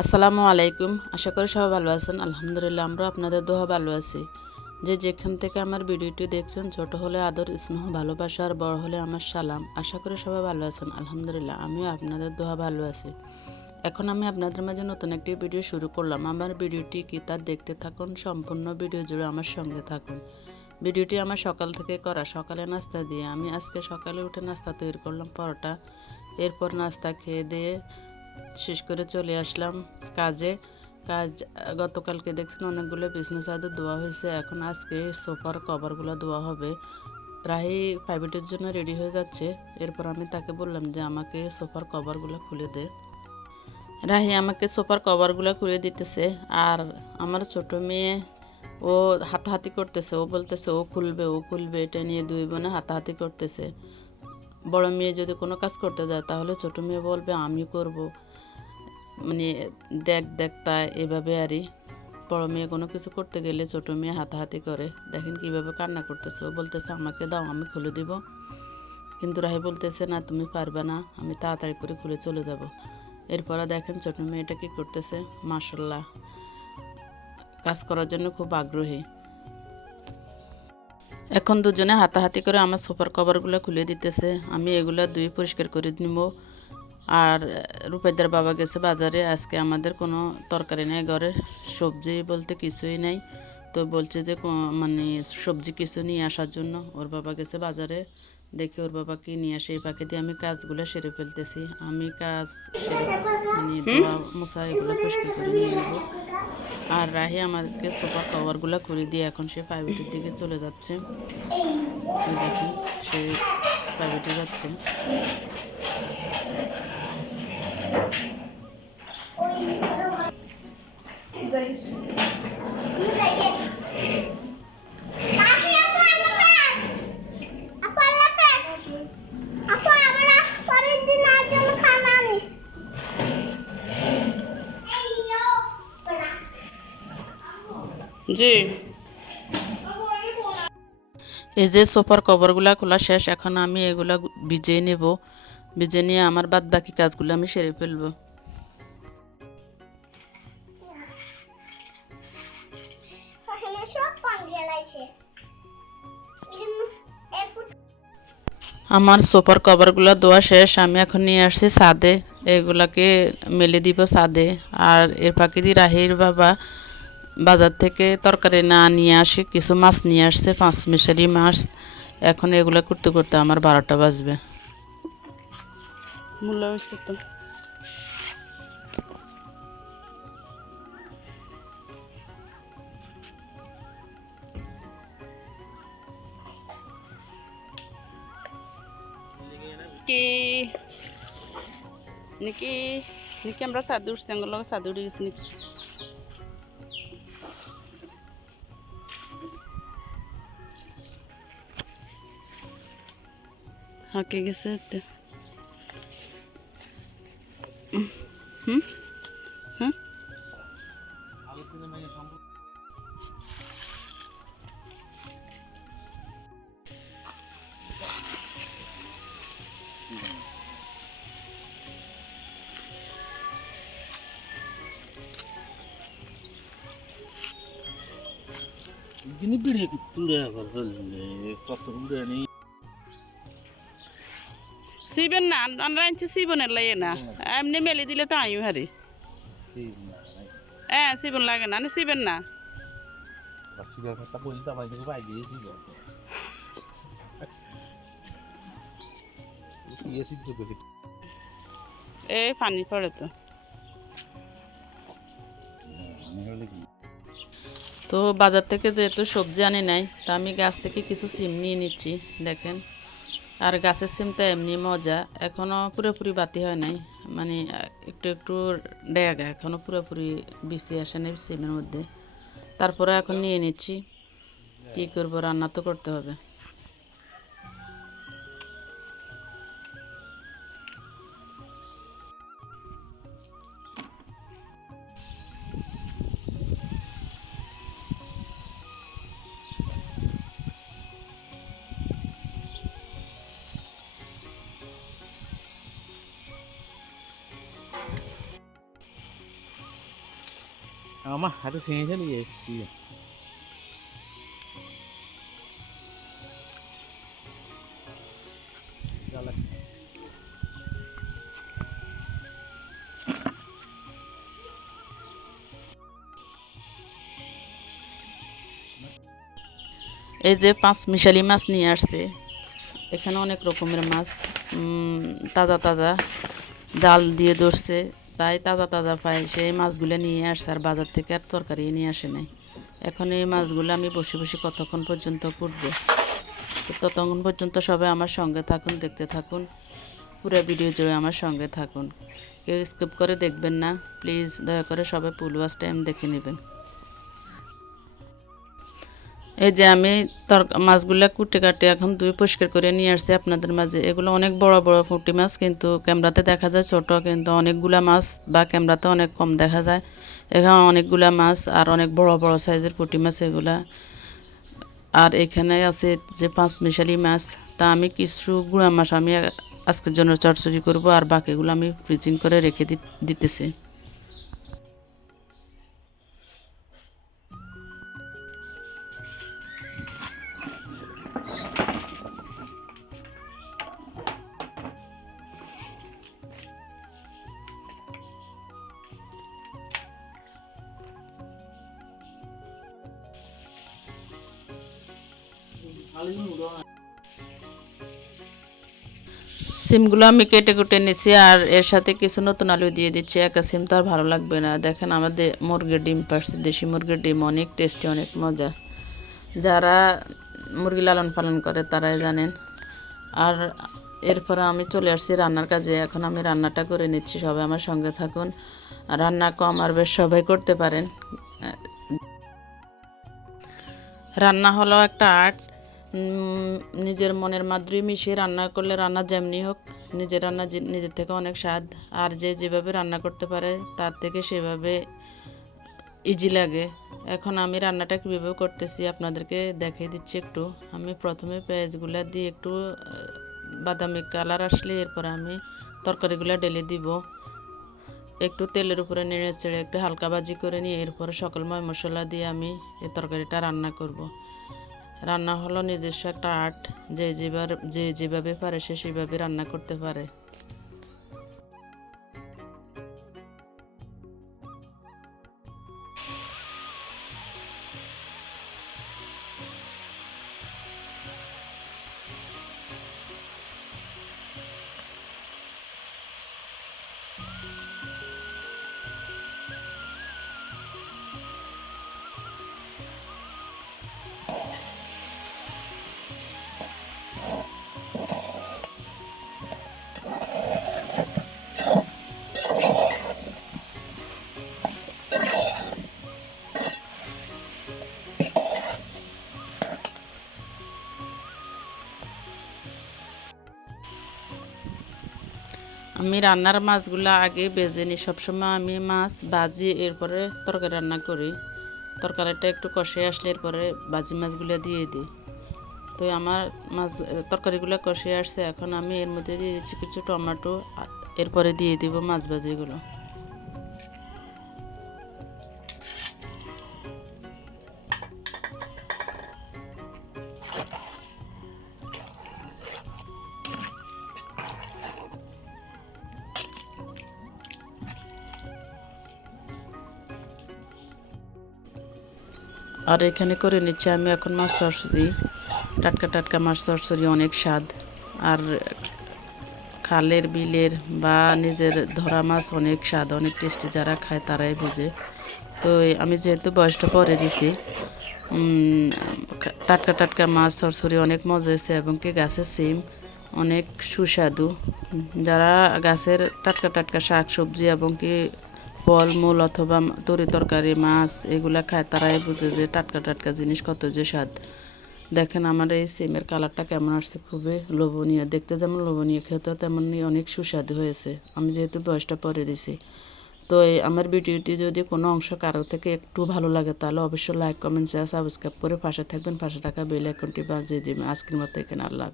আসসালামু আলাইকুম। আশা করি সবাই ভালো আছেন। আলহামদুলিল্লাহ আমরা আপনাদের দোয়া ভালো আছি। যেখান থেকে আমার ভিডিওটি দেখছেন, ছোট হলে আদর, স্নেহ, ভালোবাসা, আর বড় হলে আমার সালাম। আশা করি সবাই ভালো আছেন। আলহামদুলিল্লাহ আমিও আপনাদের দোয়া ভালো আছি। এখন আমি আপনাদের মাঝে নতুন একটি ভিডিও শুরু করলাম। আমার ভিডিওটি কি তা দেখতে থাকুন, সম্পূর্ণ ভিডিও জুড়ে আমার সঙ্গে থাকুন। ভিডিওটি আমার সকাল থেকে করা। সকালে নাস্তা দিয়ে আমি আজকে সকালে উঠে নাস্তা তৈরি করলাম, পরোটা। এরপর নাস্তা খেয়ে দিয়ে শেষ করে চলে আসলাম কাজে। গতকালকে দেখছেন অনেকগুলো বিছনা চাদর ধোয়া হয়েছে। এখন আজকে সোফার কভারগুলো ধোয়া হবে। রাহি প্রাইভেটের জন্য রেডি হয়ে যাচ্ছে। এরপর আমি তাকে বললাম যে আমাকে সোফার কভারগুলো খুলে দে। রাহি আমাকে সোফার কভারগুলো খুলে দিতেছে। আর আমার ছোট মেয়ে ও হাতাহাতি করতেছে। ও বলতেছে ও খুলবে। এটা নিয়ে দুই বোনে হাতাহাতি করতেছে। বড় মেয়ে যদি কোনো কাজ করতে যায় তাহলে ছোট মেয়ে বলবে আমি করব, মানে দেখ তা এভাবে আরই। বড় মেয়ে কোনো কিছু করতে গেলে ছোট মেয়ে হাতাহাতি করে। দেখেন কিভাবে কান্না করতেছে। ও বলতেছে আমাকে দাও, আমি খুলে দিব। কিন্তু রাহি বলতেছে না, তুমি পারবে না, আমি তাড়াতাড়ি করে খুলে চলে যাব। এরপরে দেখেন ছোট মেয়েটা কি করতেছে। মাশাল্লাহ, কাজ করার জন্য খুব আগ্রহী। এখন দুজনে হাতাহাতি করে আমার সোফার কভারগুলো খুলে দিতেছে। আমি এগুলো ধুয়ে পরিষ্কার করে নিব। আর রূপাইদার বাবা গেছে বাজারে। আজকে আমাদের কোনো তরকারি নেই ঘরে, সবজি বলতে কিছুই নেই। তো বলছে যে মানে সবজি কিছু নিয়ে আসার জন্য ওর বাবা গেছে বাজারে। দেখি ওর বাবা কি নিয়ে আসে। এই ফাঁকে দিয়ে আমি কাজগুলো সেরে ফেলতেছি। আমি কাজ সেরে মানে ধোয়া মোছা এগুলো পরিষ্কার করে নিয়ে নেব। আর রাহি আমাকে সোফার কভারগুলো খুলে দিয়ে এখন সে প্রাইভেটের দিকে চলে যাচ্ছে। ওই দেখেন সে প্রাইভেটে যাচ্ছে। জি, এই যে সোফার কভারগুলো খোলা শেষ। এখন আমি এগুলা ভিজিয়ে নেব। ভিজে নিয়ে আমার বাদ বাকি কাজগুলো আমি সেরে ফেলবো। আমার সোফার কভারগুলো ধোয়া শেষ। আমি এখন নিয়ে আসছি ছাদে, এগুলাকে মেলে দিব ছাদে। আর এর ফাঁকে দিয়ে রাহির বাবা বাজার থেকে তরকারি না নিয়ে আসে, কিছু মাছ নিয়ে আসছে, 5 মিশালি মাছ। এখন এগুলো করতে করতে আমার 12টা বাজবে। মূল্য হয়েছে তো। কি নাকি নাকি আমরা সাদু উঠছি, আমার লগে সাদু উঠে গেছি নাকি। হাঁকে গেছে। হুম হুম Gini beri kutura pasal kota kutura ni. সিবেন না, আমরা আনছি সিবনের লাগে না, এমনি মেলে দিলে তো আয়ু হারি। হ্যাঁ সিবন লাগে না, সিবেন না। Basibar kata boleh tak banyak baik dia sih kok. Iya sih tu sih. এই পানি পড়ে তো। Ini lagi. তো বাজার থেকে যেহেতু সবজি আনি নাই, তা আমি গাছ থেকে কিছু সিম নিয়ে নিচ্ছি। দেখেন, আর গাছের সিমটা এমনি মজা। এখনও পুরোপুরি বাতি হয় নাই, মানে একটু একটু ডেগা, এখনও পুরোপুরি বিচি আসে নাই সিমের মধ্যে। তারপরে এখন নিয়ে নিচ্ছি। কী করবো, রান্না তো করতে হবে। আমার হাতে ছিঁড়ে চলে এসেছি। এই যে 5 মিশালি মাছ নিয়ে আসছে। এখানে অনেক রকমের মাছ, তাজা তাজা জাল দিয়ে ধরছে, তাই তাজা তাজা পাই সেই মাছগুলো নিয়ে আসছে। আর বাজার থেকে আর তরকারি নিয়ে আসে নাই। এখন এই মাছগুলো আমি বসে বসে কতক্ষণ পর্যন্ত কুটবো, তো ততক্ষণ পর্যন্ত সবাই আমার সঙ্গে থাকুন, দেখতে থাকুন, পুরো ভিডিও জুড়ে আমার সঙ্গে থাকুন, কেউ স্কিপ করে দেখবেন না প্লিজ, দয়া করে সবাই ফুল ওয়াচ টাইম দেখে নেবেন। এই যে আমি মাছগুলো কুটে কাটে এখন ধুয়ে পরিষ্কার করে নিয়ে আসছি আপনাদের মাঝে। এগুলো অনেক বড় বড় পুঁটি মাছ, কিন্তু ক্যামেরাতে দেখা যায় ছোট, কিন্তু অনেকগুলা মাছ বা ক্যামেরাতে অনেক কম দেখা যায়। এখানে অনেকগুলা মাছ আর অনেক বড় বড় সাইজের পুঁটি মাছ এগুলা। আর এখানে আছে যে 5 মিশালি মাছ, তা আমি কিছু গুঁড়া মাছ আমি আজকের জন্য চটচড়ি করব, আর বাকিগুলো আমি ফ্রিজিং করে রেখে দিতেছি। সিমগুলো আমি কেটে কুটে নিচ্ছি, আর এর সাথে কিছু নতুন আলু দিয়ে দিচ্ছি। একা সিম তো আর ভালো লাগবে না। দেখেন আমাদের মুরগির ডিম পারছি, দেশি মুরগির ডিম অনেক টেস্টি, অনেক মজা। যারা মুরগি লালন পালন করে তারাই জানেন। আর এরপরে আমি চলে আসছি রান্নার কাজে। এখন আমি রান্নাটা করে নিচ্ছি, সবাই আমার সঙ্গে থাকুন। রান্না কম আর বেশ সবাই করতে পারেন। রান্না হলো একটা আর্ট। নিজের মনের মাধুরী মিশিয়ে রান্না করলে রান্না যেমনি হোক, নিজের রান্না নিজের থেকে অনেক স্বাদ। আর যে যেভাবে রান্না করতে পারে তার থেকে সেভাবে ইজি লাগে। এখন আমি রান্নাটা কীভাবে করতেছি আপনাদেরকে দেখিয়ে দিচ্ছি একটু। আমি প্রথমে পেঁয়াজগুলো দিয়ে একটু বাদামি কালার আসলে এরপরে আমি তরকারিগুলো ঢেলে দিব। একটু তেলের উপরে নেড়ে চেড়ে একটু হালকা ভাজি করে নিয়ে এরপরে সকল ময় মশলা দিয়ে আমি এই তরকারিটা রান্না করব। রান্না হলো নিজস্ব একটা আর্ট, যে যেভাবে পারে সে সেভাবে রান্না করতে পারে। আমি রান্নার মাছগুলো আগে ভেজে নিই। সবসময় আমি মাছ ভাজি এরপরে তরকারি রান্না করি। তরকারিটা একটু কষে আসলে এরপরে ভাজি মাছগুলো দিয়ে দিই। তো আমার মাছ তরকারিগুলো কষে আসছে, এখন আমি এর মধ্যে দিয়ে দিচ্ছি কিছু টমেটো, এরপরে দিয়ে দিব মাছ ভাজিগুলো। আর এখানে করে নিচ্ছি আমি এখন মাছ চচ্চড়ি। টাটকা টাটকা মাছ চচ্চড়ি অনেক স্বাদ। আর খালের বিলের বা নিজের ধরা মাছ অনেক স্বাদ, অনেক টেস্টি। যারা খায় তারাই বোঝে। তো আমি যেহেতু বয়সটা পরে দিছি, টাটকা টাটকা মাছ চচ্চড়ি অনেক মজা হয়েছে, এবং কি গাছের সিম অনেক সুস্বাদু। যারা গাছের টাটকা টাটকা শাক সবজি এবং কি ফলমূল অথবা তরি তরকারি মাছ এগুলা খায় তারাই বুঝে যে টাটকা টাটকা জিনিস কত যে স্বাদ। দেখেন আমার এই সিমের কালারটা কেমন আসছে, খুবই লোভনীয় দেখতে, যেমন লোভনীয় খেতে তেমনই অনেক সুস্বাদু হয়েছে। আমি যেহেতু বয়সটা পরে দিছি। তো এই আমার ভিডিওটি যদি কোনো অংশ কারো থেকে একটু ভালো লাগে তাহলে অবশ্যই লাইক কমেন্ট শেয়ার সাবস্ক্রাইব করে পাশে থাকবেন। পাশে থাকা বেল আইকনটি বাজিয়ে দেবেন। আজকের মতো এখানে আল্লাহ।